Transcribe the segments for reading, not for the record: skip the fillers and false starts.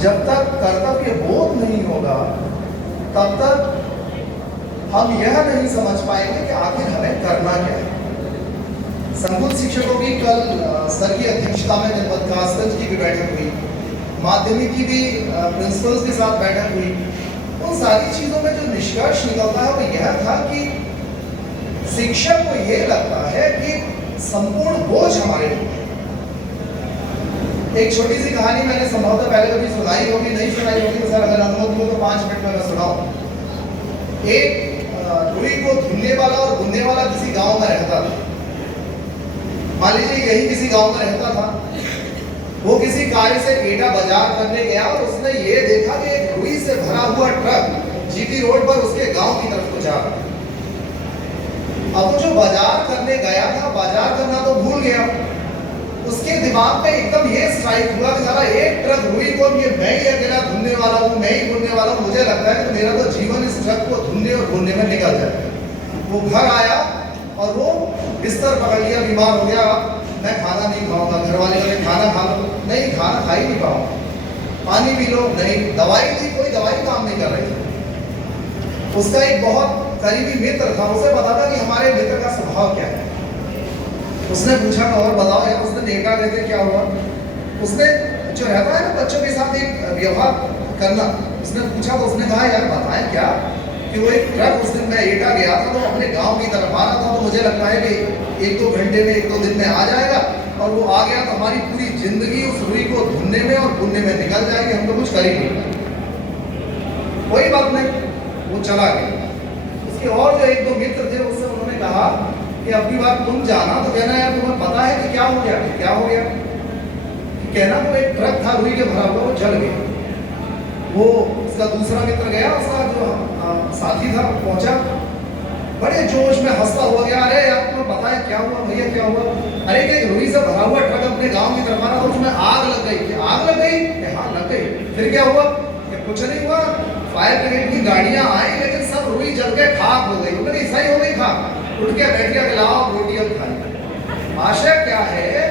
जब तक कर्तव्य बोध नहीं होगा तब तक हम यह नहीं समझ पाएंगे कि आखिर हमें करना क्या है। संकुल शिक्षकों की कल सर की अध्यक्षता में जनपद कासगंज की भी बैठक हुई, माध्यमिक की भी प्रिंसिपल्स के साथ बैठक हुई। उन सारी चीज़ों में जो निष्कर्ष निकलता है वो यह था कि शिक्षक को ये लगता है कि संपूर्ण बोझ हमारे ऊपर है। एक छोटी सी कहानी मैंने संभवतः पहले कभी सुनाई होगी, नहीं सुनाई होगी, तो सर अगर अनुमति हो तो 5 मिनट में मैं सुनाऊं। एक रुई को धुलने वाला और बुनने वाला किसी गांव में रहता था। मान लीजिए यही किसी गांव में रहता था। वो किसी कार्य से एटा बाजार करने गया और उसने ये देखा कि एक रुई से भरा हुआ ट्रक जीटी रोड पर उसके गांव की तरफ को जा रहा है। अब वो जो बाजार करने गया था, बाजार करना तो भूल गया। उसके दिमाग में एकदम ये स्ट्राइक हुआ कि साला एक ट्रक रुई को ये मैं ही अकेला धुलने वाला हूँ, मैं ही बुनने वाला हूँ। मुझे लगता है कि मेरा तो जीवन इस ट्रक को धुलने और बुनने में निकल जाए। वो घर आया और वो बिस्तर पकड़ लिया, बीमार हो गया। मैं खाना नहीं खाऊंगा, घर वाले बोले खाना खा लो, नहीं खाना खा ही नहीं पाऊंगा। पानी पी लो, नहीं। दवाई थी, कोई दवाई काम नहीं कर रही थी। उसका एक बहुत करीबी मित्र था, उसे पता था कि हमारे मित्र का स्वभाव क्या है। उसने पूछा और बताओ यार, उसने देखा कहते क्या हुआ। उसने जो रहता है ना बच्चों के साथ एक व्यवहार करना, उसने पूछा तो उसने कहा यार बताएं क्या कि वो एक ट्रक उस दिन मैं एटा गया था तो अपने गांव की तरफ आ रहा था, तो मुझे लगता है कि 1-2 घंटे में 1-2 दिन में आ जाएगा, और वो आ गया तो हमारी पूरी जिंदगी उस रुई को धुलने में और बुनने में निकल जाएगी, हम तो कुछ कर ही नहीं। कोई बात नहीं, वो चला गया। उसके और जो 1-2 मित्र थे उससे उन्होंने कहा कि अगली बार तुम जाना तो कहना यार तुम्हें पता है कि क्या हो गया, क्या हो गया। कहना वो एक ट्रक था रुई के भरा हुआ, वो जल गया। वो उसका दूसरा मित्र गया, उसका जो साथी था पहुंचा, बड़े जोश में हंसता हुआ गया, अरे यार तुम्हें पता है क्या हुआ भैया, क्या हुआ। अरे कि एक रुई से भरा हुआ ट्रक अपने गांव की तरफ आ रहा था, उसमें आग लग गई। आग लग गई? हाँ लग गई। फिर क्या हुआ? कुछ नहीं हुआ, फायर ब्रिगेड की गाड़ियां आई लेकिन सब रुई जल के खाक हो गई। उन्होंने सही हो गई खाक, उठ के बैठ के खिलाओ रोटी और खाई। आशय क्या है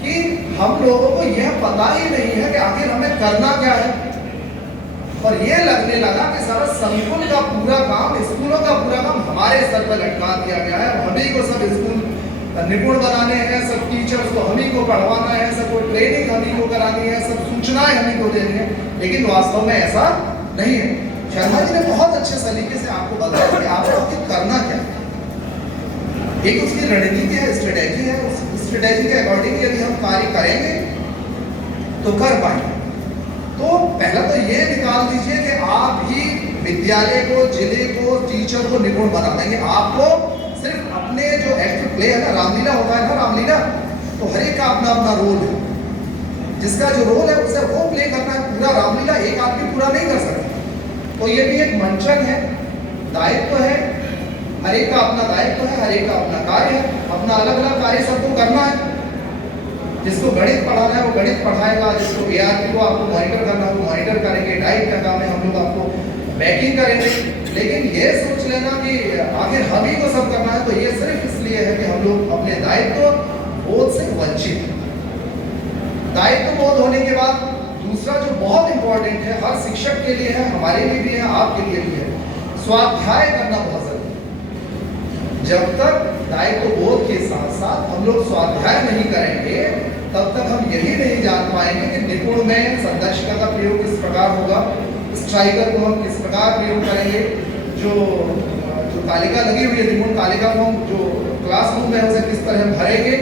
कि हम लोगों को यह पता ही नहीं है कि आखिर हमें करना क्या है, और ये लगने लगा कि सारा संकुल का पूरा काम, स्कूलों का पूरा काम हमारे सर पर लटका दिया गया है। हम ही को सब स्कूल निपुण बनाने हैं, सब टीचर्स को हम ही को पढ़वाना है, सबको ट्रेनिंग हम ही को करानी है, सब सूचनाएं हम ही को देनी है, लेकिन वास्तव में ऐसा नहीं है। शर्मा जी ने बहुत अच्छे तरीके से आपको बताया कि आपको आखिर करना क्या है। एक उसकी रणनीति है, स्ट्रेटेजी है। उस स्ट्रेटेजी के अकॉर्डिंग यदि हम कार्य करेंगे तो कर पाएंगे। तो पहला तो ये निकाल दीजिए कि आप ही विद्यालय को, जिले को, टीचर को निपुण बना देंगे। आपको सिर्फ अपने जो एक्टिव प्ले है ना, रामलीला होता है ना, रामलीला, तो हर एक का अपना अपना रोल है। जिसका जो रोल है उसे वो प्ले करना है। पूरा रामलीला एक आदमी पूरा नहीं कर सकता। तो ये भी एक मंचन है, दायित्व है। हर एक का अपना दायित्व है, हर एक का अपना कार्य है, अपना अलग अलग कार्य सबको करना है। जिसको गणित पढ़ाना है वो गणित पढ़ाएगा, जिसको ARP को आपको मॉनिटर करना है वो मॉनिटर करेंगे, डाइट का काम है हम लोग आपको बैकिंग करेंगे। लेकिन ये सोच लेना कि आखिर हम ही को सब करना है, तो ये सिर्फ इसलिए है कि हम लोग अपने दायित्व बोध से वंचित हैं। दायित्व बोध होने के बाद दूसरा जो बहुत इंपॉर्टेंट है, हर शिक्षक के लिए है, हमारे लिए भी है, आपके लिए भी है, स्वाध्याय करना बहुत जरूरी है। जब तक दायित्व बोध के साथ साथ हम लोग स्वाध्याय नहीं करेंगे तब तक हम यही नहीं जान पाएंगे कि निपुण में संदर्शिका का प्रयोग किस प्रकार होगा, स्ट्राइकर को हम किस प्रकार प्रयोग करेंगे, जो तालिका लगी हुई है निपुण तालिका को हम जो क्लासरूम में उसे किस तरह भरेंगे,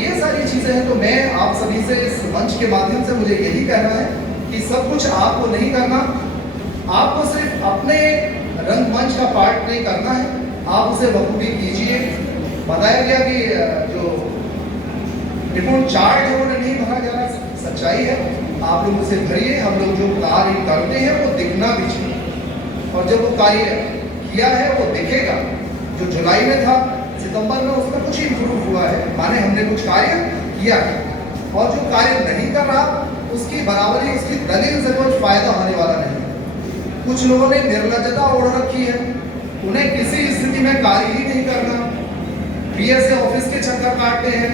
ये सारी चीज़ें हैं। तो मैं आप सभी से इस मंच के माध्यम से मुझे यही कहना है कि सब कुछ आपको नहीं करना, आपको सिर्फ अपने रंगमंच का पार्ट प्ले करना है, आप उसे बखूबी कीजिए। बताया गया कि जो निपुण चार्ट है वो नहीं भरा जा रहा, सच्चाई है, आप लोग उसे भरिए। हम लोग जो कार्य करते हैं वो दिखना भी चाहिए, और जब वो कार्य किया है वो दिखेगा। जो जुलाई में था, सितंबर में उसमें कुछ इम्प्रूव हुआ है, माने हमने कुछ कार्य किया है, और जो कार्य नहीं कर रहा उसकी बराबरी, उसकी दलील से कुछ फायदा होने वाला नहीं। कुछ लोगों ने निर्लज्जता ओढ़ रखी है, उन्हें किसी स्थिति में कार्य ही नहीं करना, PSA ऑफिस के चक्कर काटते हैं,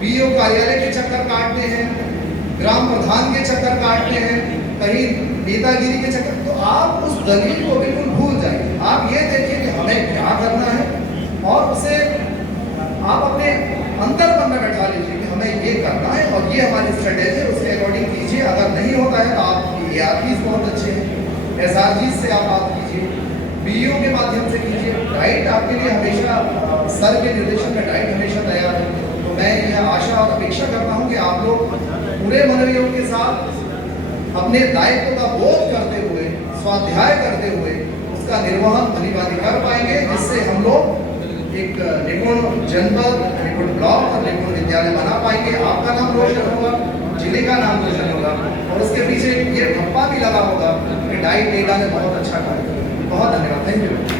BO कार्यालय के चक्कर काटते हैं, ग्राम प्रधान के चक्कर काटते हैं, कहीं नेतागिरी के चक्कर, तो आप उस दलील को बिल्कुल भूल जाइए। आप ये देखिए कि हमें क्या करना है और उसे आप अपने अंतर मन में बैठा लीजिए कि हमें ये करना है और ये हमारी स्ट्रेटेजी है, उसके अकॉर्डिंग कीजिए। अगर नहीं होता है तो आपकी ARPs बहुत अच्छे हैं, SRGs से आप बात कीजिए, BEO के माध्यम से कीजिए। डाइट आपके लिए हमेशा सर के निर्देशन में डाइट हमेशा तैयार है। तो मैं यह आशा और अपेक्षा करता हूँ कि आप लोग पूरे मनोयोग के साथ अपने दायित्व का बोध करते हुए, स्वाध्याय करते हुए उसका निर्वहन भलीभांति कर पाएंगे, जिससे हम लोग एक निपुण जनपद, निपुण ब्लॉक और निपुण विद्यालय बना पाएंगे। आपका नाम रोशन होगा, जिले का नाम रोशन होगा और उसके पीछे ये ठप्पा भी लगा होगा कि डाइट डेटा ने बहुत अच्छा कार्य किया। बहुत धन्यवाद, थैंक यू।